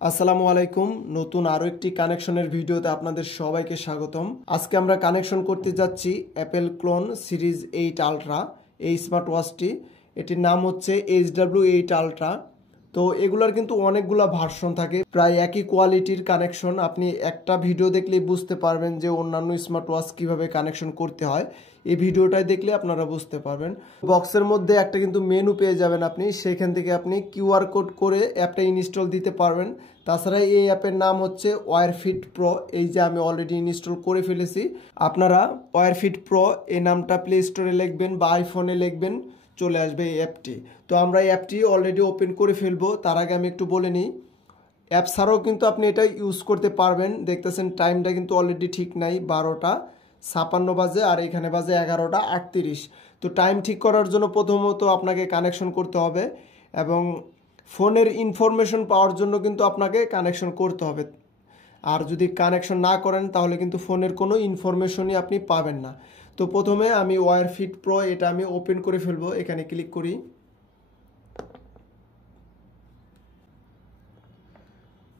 আসসালামু আলাইকুম। নতুন আরো একটি কানেকশনের ভিডিওতে আপনাদের সবাইকে স্বাগতম। আজকে আমরা কানেকশন করতে যাচ্ছি অ্যাপেল ক্লোন সিরিজ 8 আলট্রা এই স্মার্ট ওয়াচটি। এটির নাম হচ্ছে HW8 আলট্রা। তো এগুলার কিন্তু অনেকগুলা ভার্সন থাকে, প্রায় একই কোয়ালিটির কানেকশন। আপনি একটা ভিডিও দেখলেই বুঝতে পারবেন যে অন্যান্য স্মার্ট ওয়াচ কিভাবে কানেকশন করতে হয়। এই ভিডিওটাই দেখলে আপনারা বুঝতে পারবেন। বক্সের মধ্যে একটা কিন্তু মেনু পেয়ে যাবেন আপনি, সেখান থেকে আপনি কিউআর কোড করে অ্যাপটা ইনস্টল দিতে পারবেন। তাছাড়া এই অ্যাপের নাম হচ্ছে ওয়্যারফিট প্রো। এই যে আমি অলরেডি ইনস্টল করে ফেলেছি। আপনারা ওয়্যারফিট প্রো এই নামটা প্লে স্টোরে লিখবেন বা আইফোনে লিখবেন, চলে আসবে এই অ্যাপটি। তো আমরা এই অ্যাপটি অলরেডি ওপেন করে ফেলবো। তার আগে আমি একটু বলে নিই, অ্যাপ ছাড়াও কিন্তু আপনি এটা ইউজ করতে পারবেন। দেখতেছেন টাইমটা কিন্তু অলরেডি ঠিক নাই, 12:56 বাজে আর এখানে বাজে 11:38। তো টাইম ঠিক করার জন্য প্রথমত আপনাকে কানেকশন করতে হবে এবং ফোনের ইনফরমেশন পাওয়ার জন্য কিন্তু আপনাকে কানেকশন করতে হবে। আর যদি কানেকশন না করেন তাহলে কিন্তু ফোনের কোনো ইনফরমেশনই আপনি পাবেন না। তো প্রথমে আমি ওয়্যারফিট প্রো এটা আমি ওপেন করে ফেলবো। এখানে ক্লিক করি,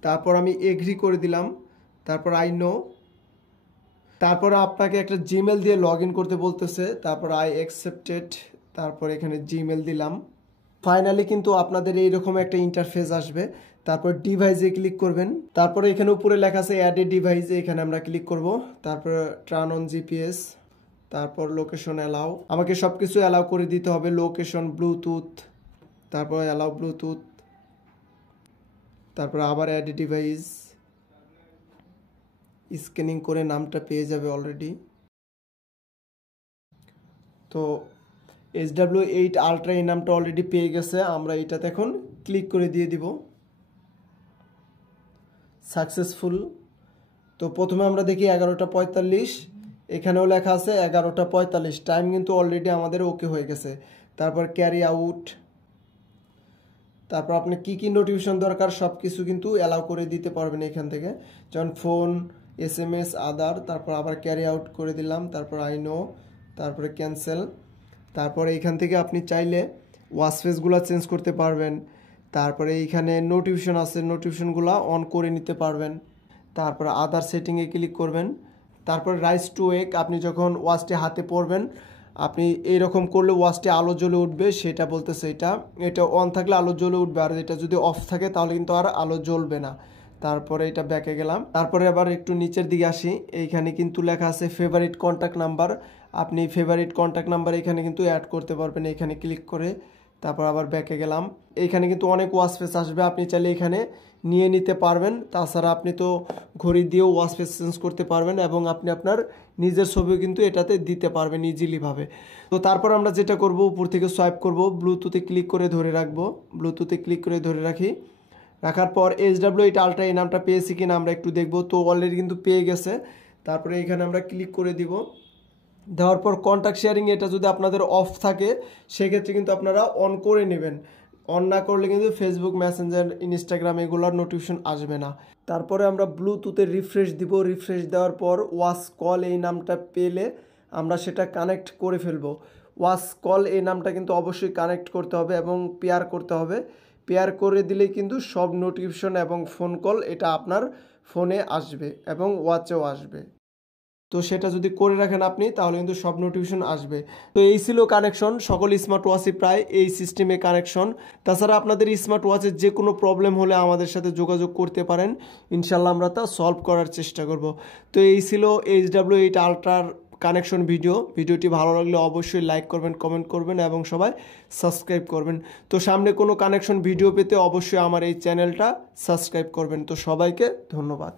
তারপর আমি এগ্রি করে দিলাম, তারপর আই নো, তারপর আপনাকে একটা জিমেল দিয়ে লগ ইন করতে বলতেছে, তারপর আই অ্যাকসেপ্টেড, তারপর এখানে জিমেল দিলাম। ফাইনালি কিন্তু আপনাদের এইরকম একটা ইন্টারফেস আসবে। তারপর ডিভাইসে ক্লিক করবেন, তারপরে এখানে উপরে লেখা আছে অ্যাড এ ডিভাইসে, এখানে আমরা ক্লিক করব। তারপর টার্ন অন জিপিএস, তারপর লোকেশন অ্যালাউ, আমাকে সব কিছু অ্যালাউ করে দিতে হবে। লোকেশন, ব্লুটুথ, তারপর অ্যালাউ ব্লুটুথ, তারপর আবার অ্যাড এ ডিভাইস, স্ক্যানিং করে নামটা পেয়ে যাবে অলরেডি। তো HW8 আলট্রা এই নামটা অলরেডি পেয়ে গেছে। আমরা এটাতে এখন ক্লিক করে দিয়ে দিব, সাকসেসফুল। তো প্রথমে আমরা দেখি 11:45, এখানেও লেখা আছে 11:45, টাইম কিন্তু অলরেডি আমাদের ওকে হয়ে গেছে। তারপর ক্যারি আউট, তারপর আপনি কি কি নোটিফিকেশন দরকার সব কিছু কিন্তু অ্যালাউ করে দিতে পারবেন এখান থেকে, যেমন ফোন, SMS, আদার। তারপর আবার ক্যারি আউট করে দিলাম, তারপর আই নো, তারপরে ক্যান্সেল। তারপরে এইখান থেকে আপনি চাইলে ওয়াচ ফেসগুলো চেঞ্জ করতে পারবেন। তারপরে এইখানে নোটিফিকেশন আছে, নোটিফিকেশনগুলো অন করে নিতে পারবেন। তারপরে আদার সেটিংয়ে ক্লিক করবেন। তারপর রাইজ টু ওয়েক, আপনি যখন ওয়াচটি হাতে পড়বেন আপনি এইরকম করলে ওয়াচটি আলো জ্বলে উঠবে, সেটা বলতেছে। এটা অন থাকলে আলো জ্বলে উঠবে, আর এটা যদি অফ থাকে তাহলে কিন্তু আর আলো জ্বলবে না। তারপরে এটা ব্যাকে গেলাম, তারপরে আবার একটু নিচের দিকে আসি। এইখানে কিন্তু লেখা আছে ফেভারিট কন্ট্যাক্ট নাম্বার, আপনি ফেভারিট কন্ট্যাক্ট নাম্বার এখানে কিন্তু অ্যাড করতে পারবেন এখানে ক্লিক করে। তারপর আবার ব্যাকে গেলাম, এইখানে কিন্তু অনেক ওয়াচ ফেস আসবে, আপনি চাইলে এখানে নিয়ে নিতে পারবেন। তাছাড়া আপনি তো ঘড়ি দিয়েও ওয়াচ ফেস চেঞ্জ করতে পারবেন এবং আপনি আপনার নিজের ছবিও কিন্তু এটাতে দিতে পারবেন ইজিলিভাবে। তো তারপর আমরা যেটা করব, উপর থেকে সোয়াইপ করব, ব্লুটুথে ক্লিক করে ধরে রাখবো। ব্লুটুথে ক্লিক করে ধরে রাখার পর HW8 আলট্রা এই নামটা পেয়েছি কিনা আমরা একটু দেখব। তো অলরেডি কিন্তু পেয়ে গেছে। তারপরে এখানে আমরা ক্লিক করে দিব। দেওয়ার পর কন্ট্যাক্ট শেয়ারিং, এটা যদি আপনাদের অফ থাকে সেক্ষেত্রে কিন্তু আপনারা অন করে নেবেন। অন না করলে কিন্তু ফেসবুক, মেসেঞ্জার, ইনস্টাগ্রাম এগুলোর নোটিফিকেশন আসবে না। তারপরে আমরা ব্লুটুথে রিফ্রেশ দিব। রিফ্রেশ দেওয়ার পর ওয়াচ কল এই নামটা পেলে আমরা সেটা কানেক্ট করে ফেলবো। ওয়াচ কল এই নামটা কিন্তু অবশ্যই কানেক্ট করতে হবে এবং পেয়ার করতে হবে। পেয়ার করে দিলেই কিন্তু সব নোটিফিকেশন এবং ফোন কল এটা আপনার ফোনে আসবে এবং ওয়াচেও আসবে। তো সেটা যদি করে রাখেন আপনি তাহলে কিন্তু সব নোটিফিকেশন আসবে। তো এই ছিল কানেকশন, সকল স্মার্ট ওয়াচই প্রায় এই সিস্টেমে কানেকশন। তাছাড়া আপনাদের স্মার্ট ওয়াচের যে কোনো প্রবলেম হলে আমাদের সাথে যোগাযোগ করতে পারেন, ইনশাল্লাহ আমরা তা সলভ করার চেষ্টা করব। তো এই ছিল HW8 আলট্রার কানেকশন ভিডিওটি ভালো লাগলে অবশ্যই লাইক করবেন, কমেন্ট করবেন এবং সবাই সাবস্ক্রাইব করবেন। তো সামনে কোনো কানেকশন ভিডিও পেতে অবশ্যই আমার এই চ্যানেলটা সাবস্ক্রাইব করবেন। তো সবাইকে ধন্যবাদ।